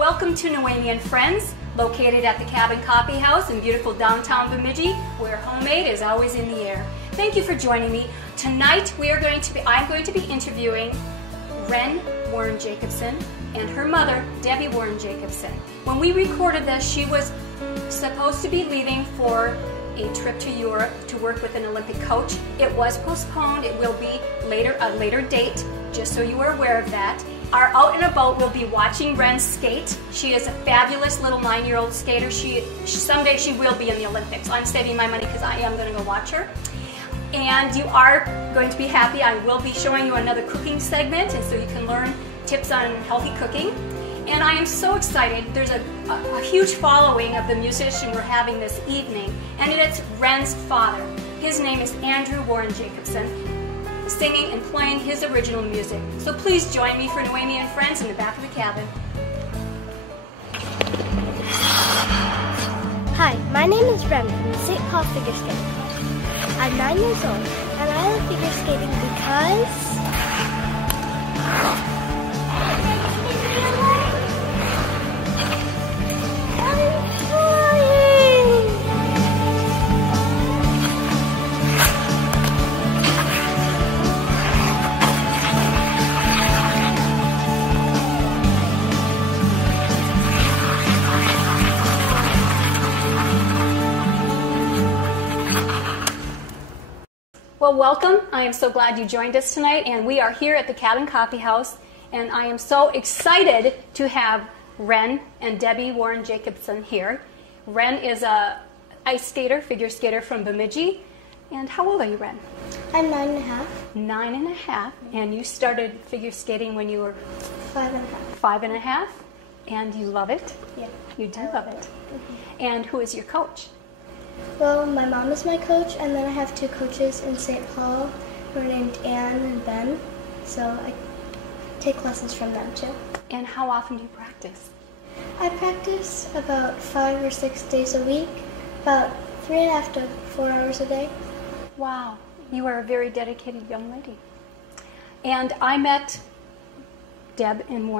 Welcome to Noemi and Friends, located at the Cabin Coffee House in beautiful downtown Bemidji, where homemade is always in the air. Thank you for joining me. Tonight I'm going to be interviewing Wren Warren Jacobson and her mother, Debbie Warren Jacobson. When we recorded this, she was supposed to be leaving for a trip to Europe to work with an Olympic coach. It was postponed. It will be a later date, just so you are aware of that. Our Out and About will be watching Wren skate. She is a fabulous little 9-year-old skater. Someday she will be in the Olympics. I'm saving my money because I am going to go watch her. And you are going to be happy. I will be showing you another cooking segment, and so you can learn tips on healthy cooking. And I am so excited. There's a huge following of the musician we're having this evening, and it's Wren's father. His name is Andrew Warren Jacobson, singing and playing his original music. So please join me for Noemi and Friends in the back of the cabin. Hi, my name is Wren from the St. Paul Figure Skating Club. I'm 9 years old, and I love figure skating because Well, welcome. I am so glad you joined us tonight, and we are here at the Cabin Coffee House, and I am so excited to have Wren and Debbie Warren Jacobson here. Wren is a ice skater, figure skater from Bemidji. And how old are you, Wren? I'm 9.5. 9.5, and you started figure skating when you were 5.5. 5.5, and you love it? Yeah. You do love it. And who is your coach? Well, my mom is my coach, and then I have 2 coaches in St. Paul who are named Anne and Ben, so I take lessons from them too. And how often do you practice? I practice about 5 or 6 days a week, about 3.5 to 4 hours a day. Wow, you are a very dedicated young lady. And I met Deb and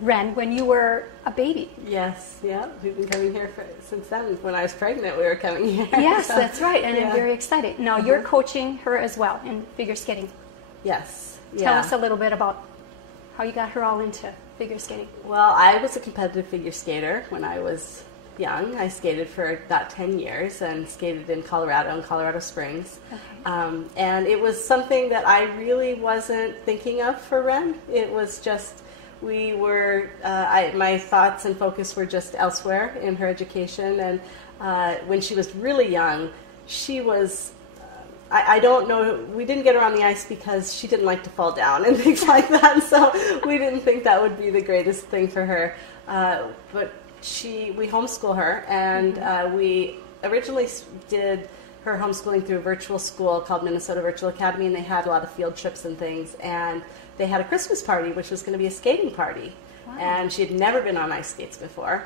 Wren when you were a baby. Yes, yeah, we've been coming here since then. When I was pregnant, we were coming here. Yes, so, that's right, and yeah. I'm very excited. Now, you're coaching her as well in figure skating. Yes, Tell us a little bit about how you got her all into figure skating. Well, I was a competitive figure skater when I was young. I skated for about 10 years and skated in Colorado Springs. Okay. And it was something that I really wasn't thinking of for Wren. It was just my thoughts and focus were just elsewhere in her education. And when she was really young, she was, I don't know, we didn't get her on the ice because she didn't like to fall down and things like that. So we didn't think that would be the greatest thing for her. But we homeschool her, and we originally did her homeschooling through a virtual school called Minnesota Virtual Academy, and they had a lot of field trips and things. And they had a Christmas party, which was going to be a skating party. Wow. And she had never been on ice skates before.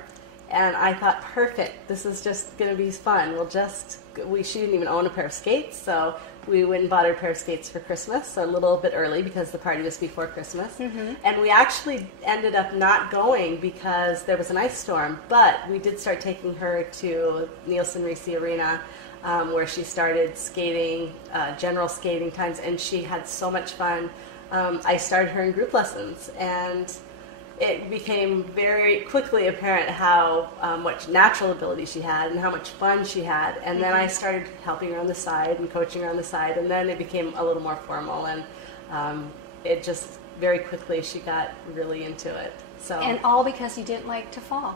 And I thought, perfect, this is just going to be fun. She didn't even own a pair of skates, so we went and bought her a pair of skates for Christmas, so a little bit early because the party was before Christmas. Mm-hmm. And we actually ended up not going because there was an ice storm, but we did start taking her to Nielsen Reese Arena, where she started skating, general skating times, and she had so much fun. I started her in group lessons, and it became very quickly apparent how much natural ability she had and how much fun she had. And then I started helping her on the side and coaching her on the side, and then it became a little more formal, and it just very quickly she got really into it. So. And all because you didn't like to fall.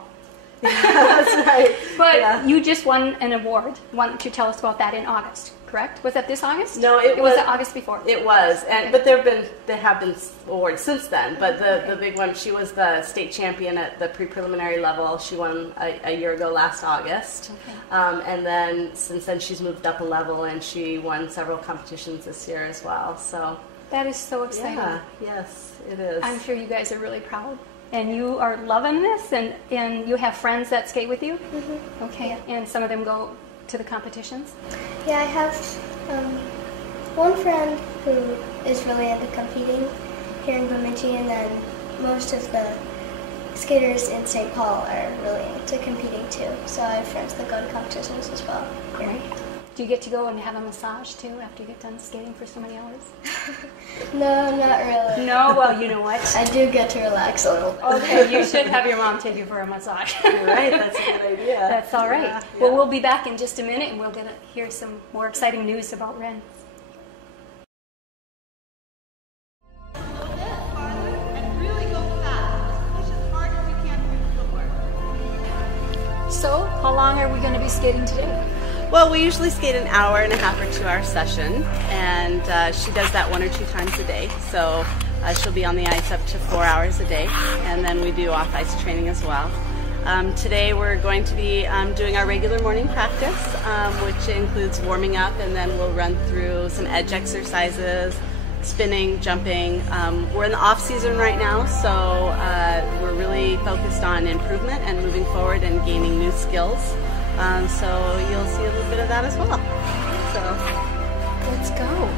That's right. But you just won an award. Why don't you tell us about that in August? Correct? Was that this August? No, it was the August before. It was, but there have been awards since then. But the big one, she was the state champion at the pre-preliminary level. She won a year ago, last August, and then since then she's moved up a level, and she won several competitions this year as well. So that is so exciting. Yeah, yes, it is. I'm sure you guys are really proud. And you are loving this, and you have friends that skate with you? Mm-hmm. Okay, yeah. And some of them go to the competitions? Yeah, I have one friend who is really into competing here in Bemidji, and then most of the skaters in St. Paul are really into competing too. So I have friends that go to competitions as well. Great. Do you get to go and have a massage too after you get done skating for so many hours? No, not really. No? Well, you know what? I do get to relax a little bit. Okay, you should have your mom take you for a massage. You're right, that's a good idea. That's all right. Yeah, Well, yeah. we'll be back in just a minute and we'll get to hear some more exciting news about Ren. So, how long are we going to be skating today? Well, we usually skate an hour and a half or 2 hour session, and she does that 1 or 2 times a day. So she'll be on the ice up to 4 hours a day, and then we do off-ice training as well. Today we're going to be doing our regular morning practice, which includes warming up, and then we'll run through some edge exercises, spinning, jumping. We're in the off season right now, so we're really focused on improvement and moving forward and gaining new skills. So you'll see a little bit of that as well. So Let's go.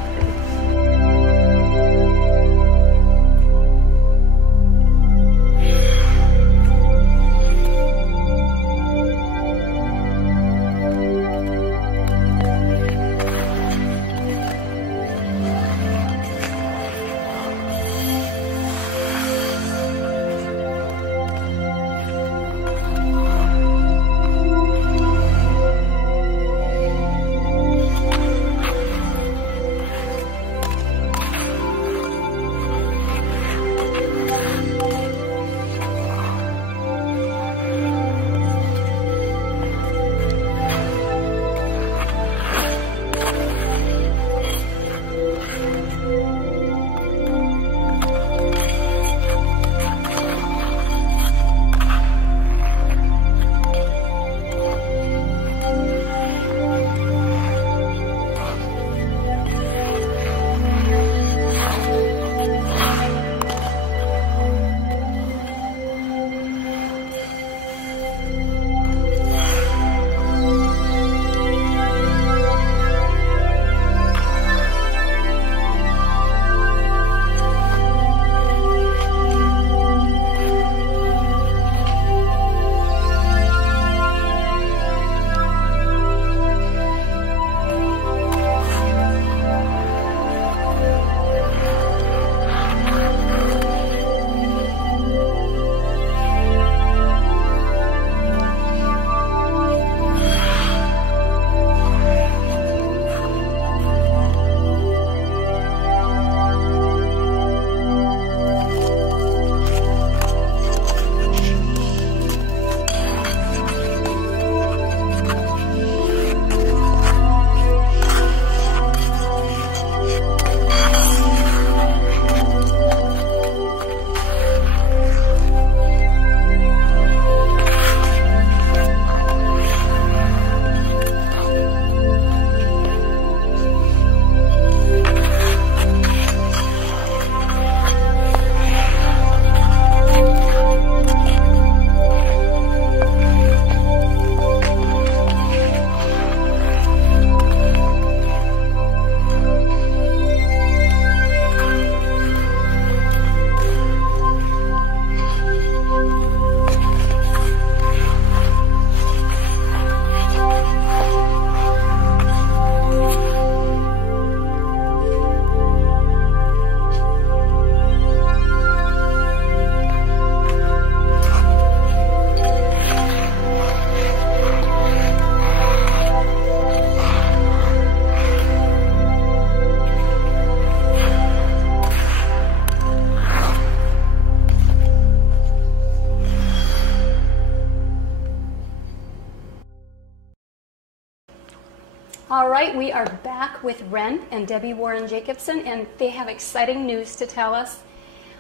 All right, we are back with Ren and Debbie Warren Jacobson, and they have exciting news to tell us.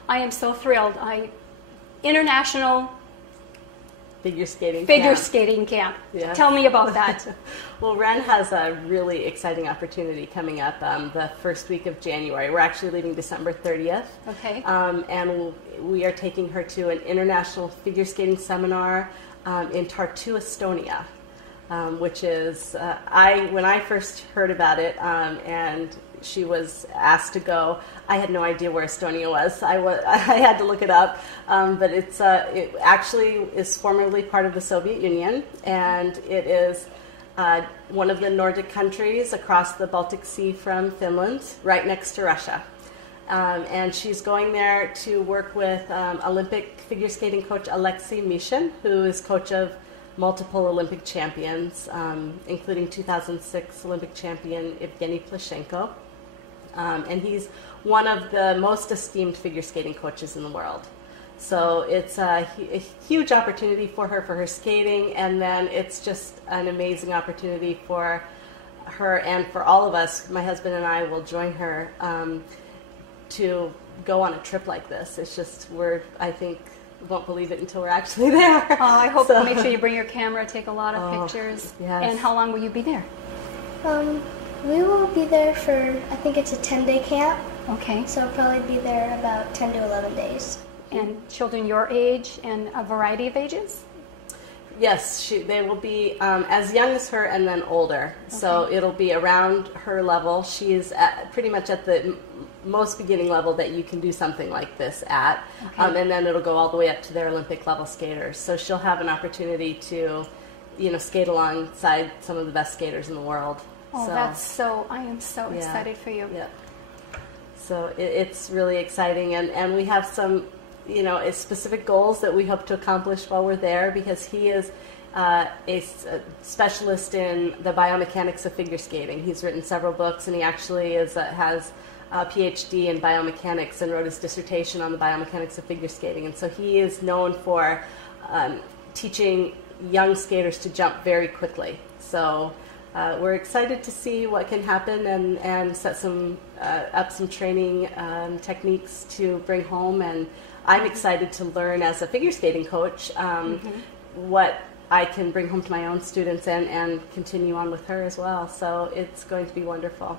I am so thrilled. International Figure skating camp. Yeah. Tell me about that. Well, Ren has a really exciting opportunity coming up the first week of January. We're actually leaving December 30th. Okay. And we are taking her to an international figure skating seminar in Tartu, Estonia. Which is, when I first heard about it, and she was asked to go. I had no idea where Estonia was. I had to look it up, but it actually is formerly part of the Soviet Union, and it is one of the Nordic countries across the Baltic Sea from Finland, right next to Russia. And she's going there to work with Olympic figure skating coach Alexei Mishin, who is coach of multiple Olympic champions, including 2006 Olympic champion Evgeny Plashenko. And he's one of the most esteemed figure skating coaches in the world. So it's a huge opportunity for her skating, and then it's just an amazing opportunity for her and for all of us. My husband and I will join her to go on a trip like this. It's just, I think, won't believe it until we're actually there. Oh, I hope to make sure you bring your camera, take a lot of pictures. Yes. And how long will you be there? We will be there for, I think it's a 10-day camp. Okay. So I'll probably be there about 10 to 11 days. And children your age and a variety of ages? Yes, they will be as young as her and then older. Okay. So it'll be around her level. She is pretty much at the most beginning level that you can do something like this at. Okay. And then it'll go all the way up to their Olympic level skaters. So she'll have an opportunity to, skate alongside some of the best skaters in the world. Oh, I am so excited for you. Yeah. So it's really exciting, and we have some specific goals that we hope to accomplish while we're there, because he is a specialist in the biomechanics of figure skating. He's written several books, and he actually has a PhD in biomechanics and wrote his dissertation on the biomechanics of figure skating. And so he is known for teaching young skaters to jump very quickly. So we're excited to see what can happen and set up some training techniques to bring home. And I'm excited to learn as a figure skating coach what I can bring home to my own students and continue on with her as well. So it's going to be wonderful.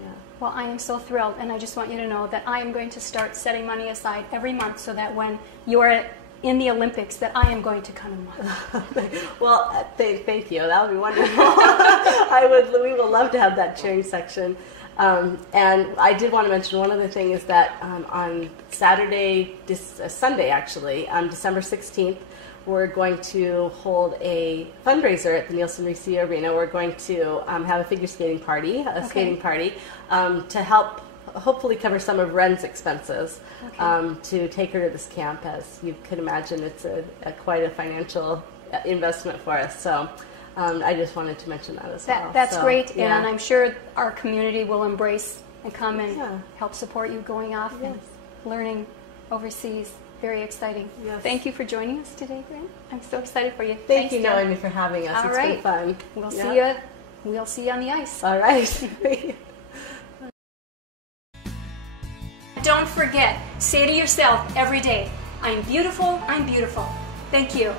Yeah. Well, I am so thrilled, and I just want you to know that I am going to start setting money aside every month so that when you are in the Olympics, that I am going to come and watch. Well, thank you. That would be wonderful. We would love to have that cheering section. And I did want to mention one other thing is that on Sunday actually, on December 16th, we're going to hold a fundraiser at the Nielsen Ricci Arena. We're going to have a figure skating party, skating party, to help hopefully cover some of Ren's expenses to take her to this camp. As you could imagine, it's quite a financial investment for us. So I just wanted to mention that as well. That's great, and I'm sure our community will embrace and come and help support you going off and learning overseas. Very exciting. Yes. Thank you for joining us today, Gwen. I'm so excited for you. Thank you, Noemi, for having us. It's been fun. We'll see you. We'll see you on the ice. All right. Don't forget, say to yourself every day, I'm beautiful, I'm beautiful. Thank you.